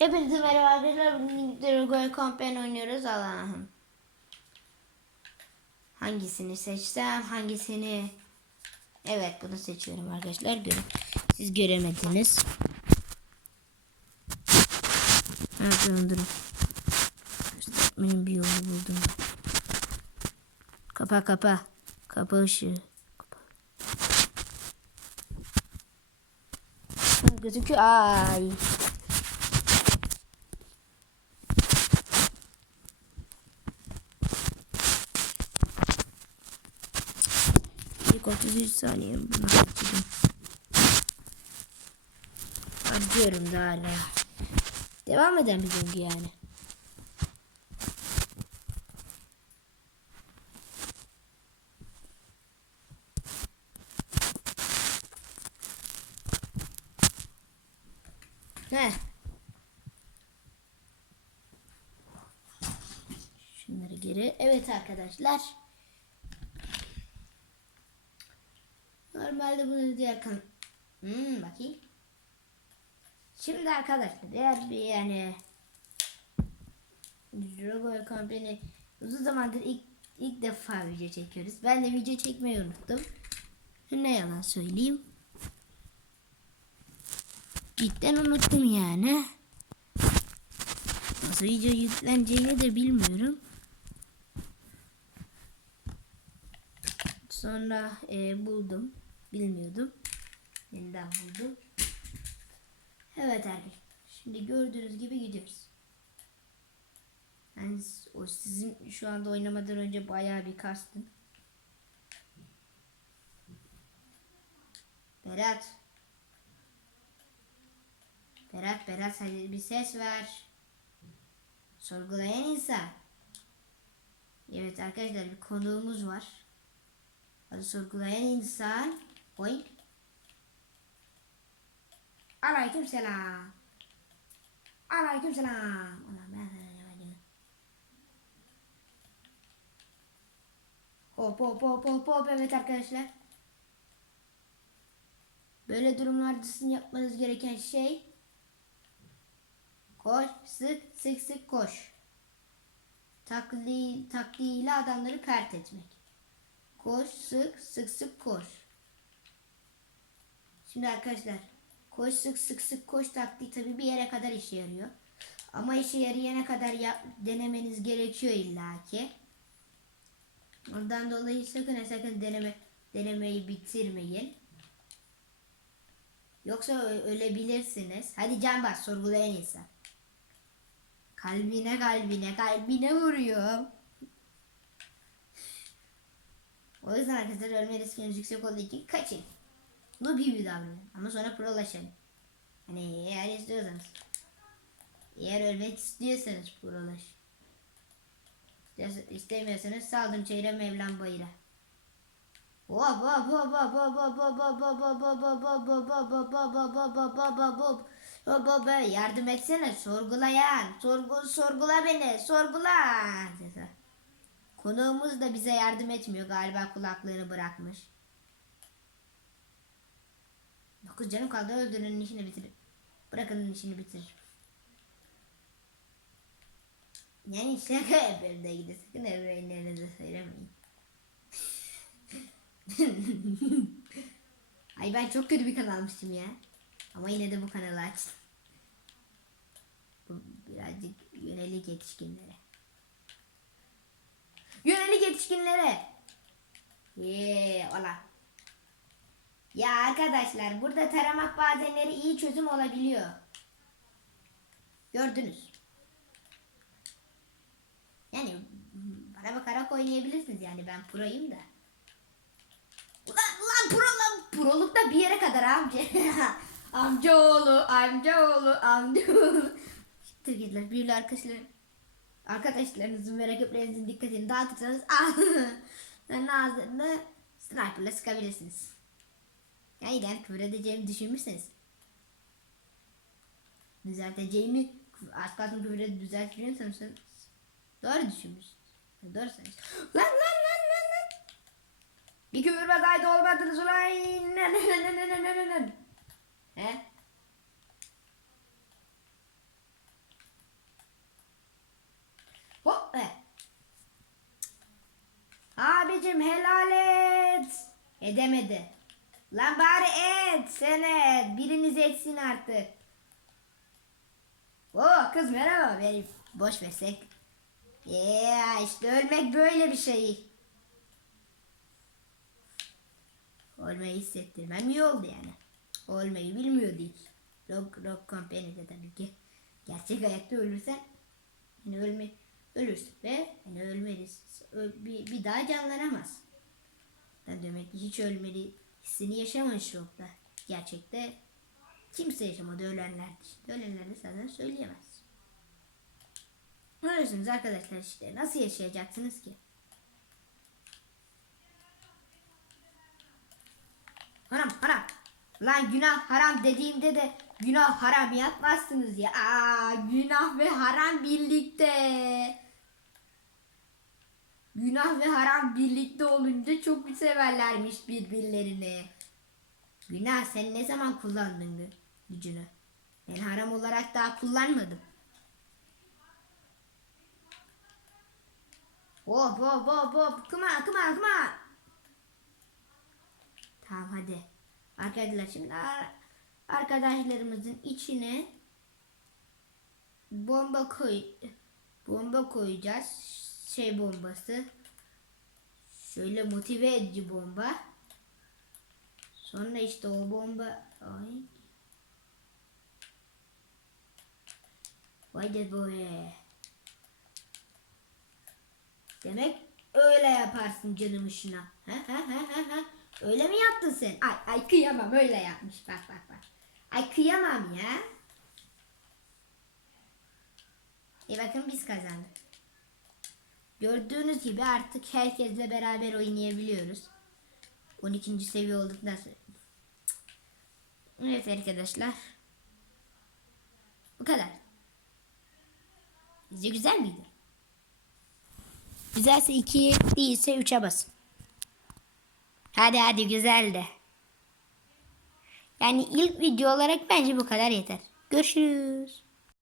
Hepinize merhaba arkadaşlar. Bugün Dragon Campaign oynuyoruz Allah'ım. Hangisini seçsem hangisini... Evet bunu seçiyorum arkadaşlar. Görün. Siz göremediniz. Ha, durun durun. Göstermenin bir yolu buldum. Kapa kapa. Kapa ışığı. Kapa. Gözüküyor. Ay. İlk 33 saniye bunu harcadım. Harcıyorum da hala. Devam eden bir döngü yani. Heh. Şunları geri. Evet arkadaşlar. Normalde bunu diğer kan... Hmm, bakayım. Şimdi arkadaşlar eğer bir yani Drogo Company uzun zamandır ilk ilk defa video çekiyoruz. Ben de video çekmeyi unuttum. Ne yalan söyleyeyim. Cidden unuttum yani. Nasıl video yükleneceğini de bilmiyorum. Sonra e, buldum. Bilmiyordum. Yeniden buldum. Evet arkadaşlar. Şimdi gördüğünüz gibi gidiyoruz. Yani o sizin şu anda oynamadan önce bayağı bir kastım. Berat. Berat Berat hadi bir ses ver. Sorgulayan insan. Evet arkadaşlar bir konuğumuz var. Hadi sorgulayan insan. Oy. Aleyküm selam. Aleyküm selam. Ulan ben sana? Hop hop hop hop hop evet arkadaşlar. Böyle durumlarda sizin yapmanız gereken şey koş sık sık sık koş. Takli, takliyle adamları pert etmek. Koş sık sık sık koş. Şimdi arkadaşlar koş sık sık sık koş taktiği tabii bir yere kadar işe yarıyor. Ama işe yarayana kadar yap, denemeniz gerekiyor illaki. Ondan dolayı sakın sakın deneme denemeyi bitirmeyin. Yoksa ölebilirsiniz. Hadi can bas sorgulayan insan. Kalbine kalbine kalbine vuruyor. O yüzden arkadaşlar ölme riskiniz yüksek olduğu için kaçın. Bu bir davranın. Ama sonra prolaşın. Hani eğer istiyorsanız. Eğer ölmek istiyorsanız prolaş. İstiyorsa- İstemiyorsanız saldım çeyre Mevlam bayıra. Hop hop hop hop hop hop hop hop hop hop hop hop hop hop hop hop hop yardım etsene sorgulayan sorgu sorgula beni sorgula. Konuğumuz da bize yardım etmiyor galiba kulaklığını bırakmış. Dokuz canım kaldı öldürünün işini bitir. Bırakın işini bitir. Yani şaka yapıyorum da gidi sakın ebeveynlerinize söylemeyin. Ay ben çok kötü bir kanalmışım ya. Ama yine de bu kanalı açtım. Bu birazcık yönelik yetişkinlere. Yönelik yetişkinlere. Yeee ola. Ya arkadaşlar burada taramak bazenleri iyi çözüm olabiliyor. Gördünüz. Yani bana bakarak oynayabilirsiniz yani ben proyum da. Ulan ulan pro lan proluk da bir yere kadar amca. amcaoğlu, amcaoğlu, amcaoğlu. Türkiye'ler, büyülü arkadaşlar. Arkadaşlarınızın ve rakiplerinizin dikkatini dağıtırsanız ağzını sniperla sıkabilirsiniz. Ya ileride küfür edeceğimi düşünmüşseniz. Düzelteceğimi aşk olsun küfür edip düzelteceğimi sanırsınız. Doğru düşünmüşsünüz. Doğru sanırsınız. Lan lan lan lan lan. Bir küfürbaz ayda olmadınız ulan. Lan lan lan lan lan lan. He? Hop be. Abicim helal et. Edemedi. Lan bari et. Sen. Biriniz etsin artık. Oo kız merhaba. Verip boş versek. Ya işte ölmek böyle bir şey. Olmayı hissettirmem iyi oldu yani. Olmayı bilmiyor değil. Rock, rock Company'de tabii ki. Gerçek hayatta ölürsen yani ölme, ölürsün ve yani ölmelisin. Bir, bir daha canlanamaz. Ben demek ki hiç ölmeli hissini yaşamamış Rock'ta. Gerçekte kimse yaşamadı ölenler dışında. Ölenler de zaten söyleyemez. Ölürsünüz arkadaşlar işte. Nasıl yaşayacaksınız ki? Haram haram. Lan günah haram dediğimde de günah haram yapmazsınız ya. Aa, günah ve haram birlikte. Günah ve haram birlikte olunca çok severlermiş birbirlerini. Günah sen ne zaman kullandın gü- gücünü? Ben haram olarak daha kullanmadım. Hop hop hop hop. Come on come on come on. Tamam hadi. Arkadaşlar şimdi ar- arkadaşlarımızın içine bomba koy bomba koyacağız. Şey bombası. Şöyle motive edici bomba. Sonra işte o bomba ay. Vay de böyle. Demek öyle yaparsın canım işine. Ha ha ha ha ha. Öyle mi yaptın sen? Ay ay kıyamam öyle yapmış. Bak bak bak. Ay kıyamam ya. E bakın biz kazandık. Gördüğünüz gibi artık herkesle beraber oynayabiliyoruz. 12. seviye olduktan sonra. Evet arkadaşlar. Bu kadar. Sizce güzel miydi? Güzelse 2 değilse 3'e basın. Hadi hadi güzel de. Yani ilk video olarak bence bu kadar yeter. Görüşürüz.